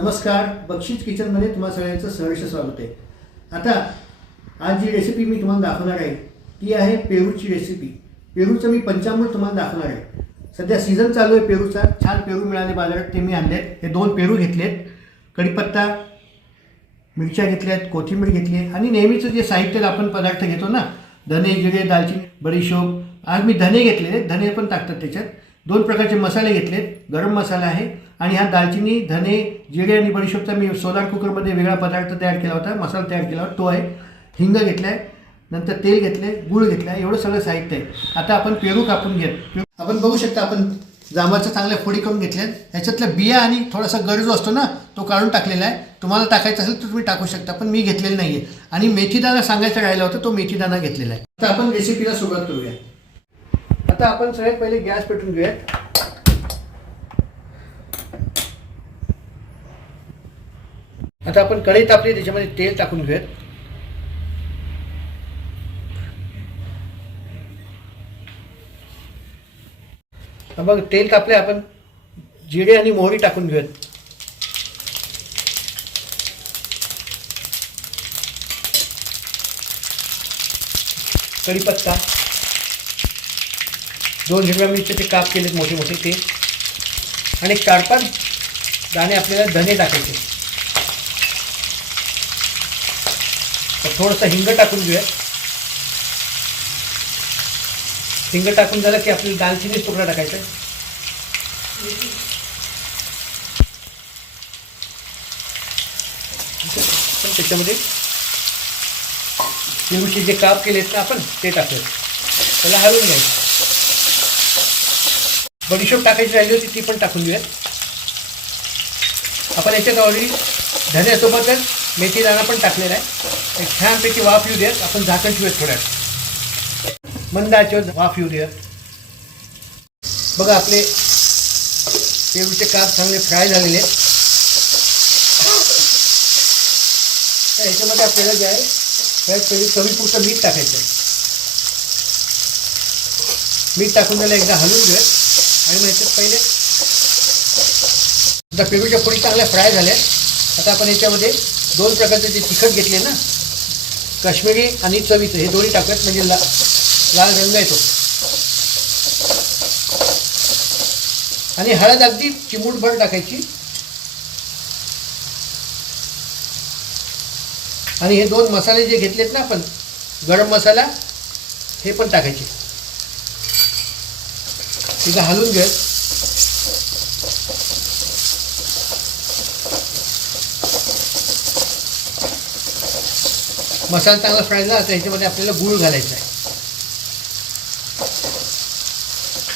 नमस्कार बक्षीस किचनमध्ये तुम्हा सगळ्यांचं सहर्ष स्वागत आहे. आता आज जी रेसिपी मी तुम्हाला दाखवणार आहे ती आहे पेरूची रेसिपी पेरूचं मी पंचामृत तुम्हाला दाखवणार आहे. सध्या सीझन चालू आहे पेरूचा छान पेरू मिळाले बाजारात ते मी आणलेत. हे दोन पेरू घेतलेत. कढीपत्ता मिरच्या घेतल्यात कोथिंबीर घेतली. आहे आणि नेहमीचं जे साहित्य आपण पदार्थ घेतो ना धने जिरे दालचिनी बडीशोप. आज मी धने घेतलेले धने पण टाकतात त्याच्यात. दोन प्रकारचे मसाले घेतलेत. गरम मसाला आहे आणि हा दालचिनी धने जिरे आणि बडीशोपचा मी सोलार कुकरमध्ये वेगळा पदार्थ तयार केला होता मसाला तयार केला होता. तो आहे हिंग घेतला आहे नंतर तेल घेतलं आहे गुळ घेतला एवढं सगळं साहित्य आहे. आता आपण पेरू कापून घेत आपण बघू शकता आपण जांबाच्या चांगल्या फोडी करून घेतल्यात ह्याच्यातल्या बिया आणि थोडासा गरज जो असतो ना तो काढून टाकलेला आहे. तुम्हाला टाकायचा असेल तर तुम्ही टाकू शकता पण मी घेतलेलं नाही आहे आणि मेथीदाणा सांगायचा राहिला होता तो मेथीदाणा घेतलेला आहे. तर आपण रेसिपीला सुरुवात करूया. आता आपण सगळ्यात पहिले गॅस पेटून घेऊयात. आता आपण कढई तापली त्याच्यामध्ये तेल टाकून घेऊयात. मग तेल तापले आपण. जिरे आणि मोहरी टाकून घेऊयात. कढीपत्ता. दोन हिरव्या मिरच्याचे काप केलेत मोठे मोठे ते. आणि चार पाच दाणे आपल्याला धने टाकायचे. तर थोडंसं हिंग टाकून घेऊया. हिंग टाकून झालं की आपल्याला दालचिनी तुकडा टाकायचा. त्याच्यामध्ये पेरूचे जे काप केलेत ना आपण ते टाकूया. त्याला हलवून घ्यायचं. बडीशोप टाकायची राहिली होती ती पण टाकून देऊयात. आपण याच्यात ऑलरेडी धन्यासोबतच मेथी दाणा पण टाकलेला आहे. एक छानपैकी वाफ येऊ देत. आपण झाकण ठेवूयात थोड्यात. मंद वाफ येऊ देत. बघा आपले पेरूचे काप चांगले फ्राय झालेले आहेत. तर याच्यामध्ये आपल्याला जे आहे त्यात पहिले चवीपुरतं मीठ टाकायचं आहे. मीठ टाकून त्याला एकदा हलवून घेऊयात. आणि मग याच्यात पहिले आता पेरूच्या पोळी चांगल्या फ्राय झाल्या. आता आपण याच्यामध्ये दोन प्रकारचे जे तिखट घेतले ना काश्मीरी आणि चवीचं हे दोन्ही टाकत म्हणजे ला लाल रंग येतो. आणि हळद अगदी चिमूटभर टाकायची. आणि हे दोन मसाले जे घेतलेत ना आपण गरम मसाला हे पण टाकायचे. तिथं हलवून घे. मसाला चांगला फ्राय झाला आता ह्याच्यामध्ये आपल्याला गूळ घालायचा आहे.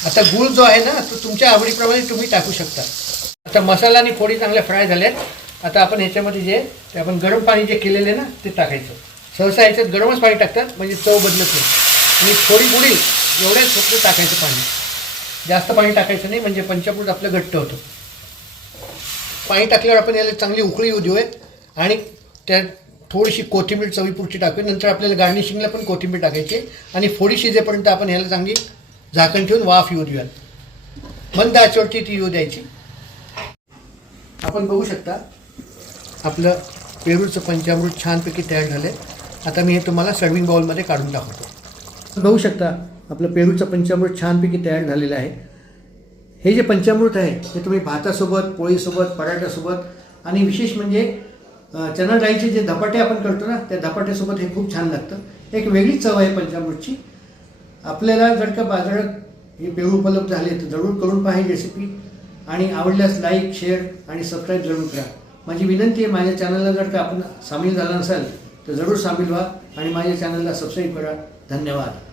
आता गूळ जो आहे ना तो तुमच्या आवडीप्रमाणे तुम्ही टाकू शकता. आता मसाला आणि फोडी चांगल्या फ्राय झाल्यात. आता आपण ह्याच्यामध्ये जे ते आपण गरम पाणी जे केलेले आहे ना ते टाकायचं. सहसा ह्याच्यात गरमच पाणी टाकतात म्हणजे चव बदलत नाही. आणि थोडी बुडील एवढ्याच फक्त टाकायचं पाणी. जास्त पाणी टाकायचं नाही म्हणजे पंचपूट आपलं घट्ट होतं. पाणी टाकल्यावर आपण याला चांगली उकळी येऊ देऊयात आणि त्या थोडीशी कोथिंबीर चवीपुरची टाकूया नंतर आपल्याला गार्निशिंगला पण कोथिंबीर टाकायची आणि फोडी शिजेपर्यंत आपण ह्याला चांगली झाकण ठेवून वाफ येऊ देऊयात. मंद आचवरती ती येऊ द्यायची. आपण बघू शकता आपलं पेरूचं पंचामृत छानपैकी तयार झालं आहे आता मी हे तुम्हाला सर्विंग बाउलमध्ये काढून दाखवतो. बघू शकता आपलं पेरूचं पंचामृत छानपैकी तयार झालेलं आहे. हे जे पंचामृत आहे हे तुम्ही भातासोबत पोळीसोबत पराठ्यासोबत आणि विशेष म्हणजे चणा डाळीचे जे धपाटे आपण करतो ना त्या धपाट्यासोबत हे खूप छान लागतं. एक वेगळीच चव आहे पंचामृतची. आपल्याला जर का बाजारात हे पेरू उपलब्ध झाले तर जरूर करून पहा ही रेसिपी आणि आवडल्यास लाईक शेअर आणि सबस्क्राईब जरूर करा. माझी विनंती आहे माझ्या चॅनलला जर का आपण सामील झाला नसाल तर जरूर सामील व्हा आणि माझ्या चॅनलला सबस्क्राईब करा. धन्यवाद.